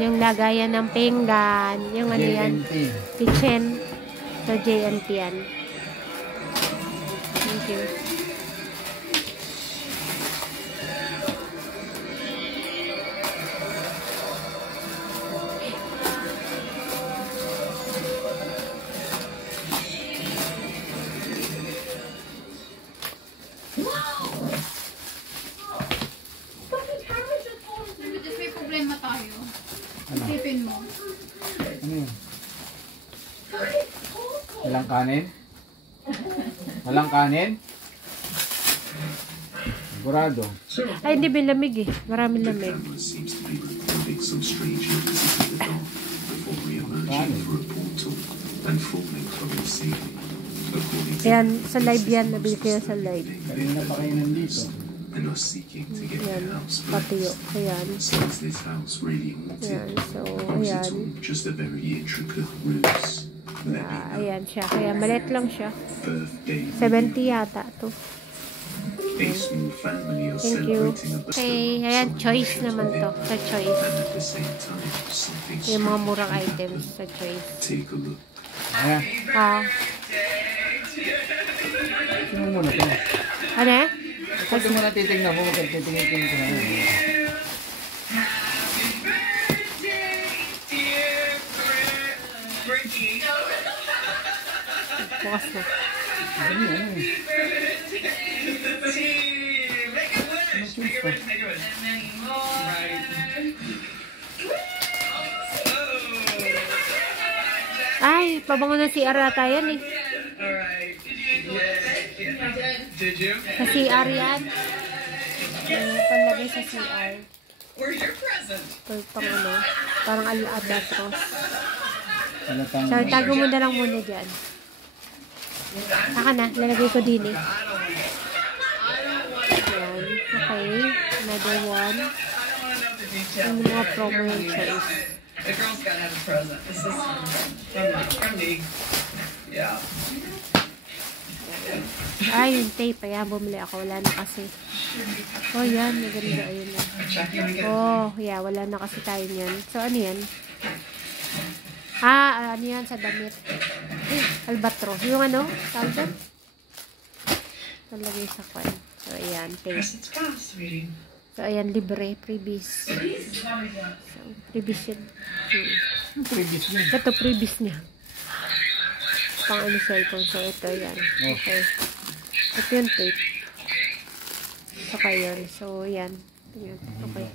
Yung lagayan ng pinggan, yung ano yan, kitchen. So, JNT yan. Thank you. May problema tayo. Isipin mo. Ano yun? Walang kanin? Walang kanin? Sigurado. Ay, hindi lamig eh. Maraming lamig. Yan, sa live yan. Nabili ko yan sa live. Kanina pa kayo nandito. Yan, patiyo. Ayan. Ayan, so, ayan. Ayan siya. Kaya maliit lang siya. 70 yata to. Thank you. Okay, ayan, choice naman to. Sa choice. Yung mga murang items sa choice. Ayan. Sino mo muna ito? Ano eh? Pwede mo na titignan mo. Magkatitingin ko na yun. Bukas na. Ano yun? Ay, pabango na CR ata yan eh. Sa CR yan. Panlagay sa CR. Ito pang ano, parang albatros. So, tago mo na lang muna dyan. Saka na, lalagay ko din eh. Ayan, okay. Another one. Yung mga promo yung choice. The girls gotta have a present. This is from me. Yeah. Ay, yung tape. Ayan, bumili ako. Wala na kasi. Oh, yan. Maganda. Ayun na. Oh, yeah. Wala na kasi tayo niyan. So, ano yan? Ano yan sa damit? Albatro. Yung ano? Tawag doon? Nalagay sa kwan. So, ayan. Tape. So, ayan. Libre. Freebies. So, freebies yun. Previous yun. Ito, freebies niya. Pang ano cellphone. So, ito, yan. Okay. Ito yung tape. Saka yun. So, yan. Okay.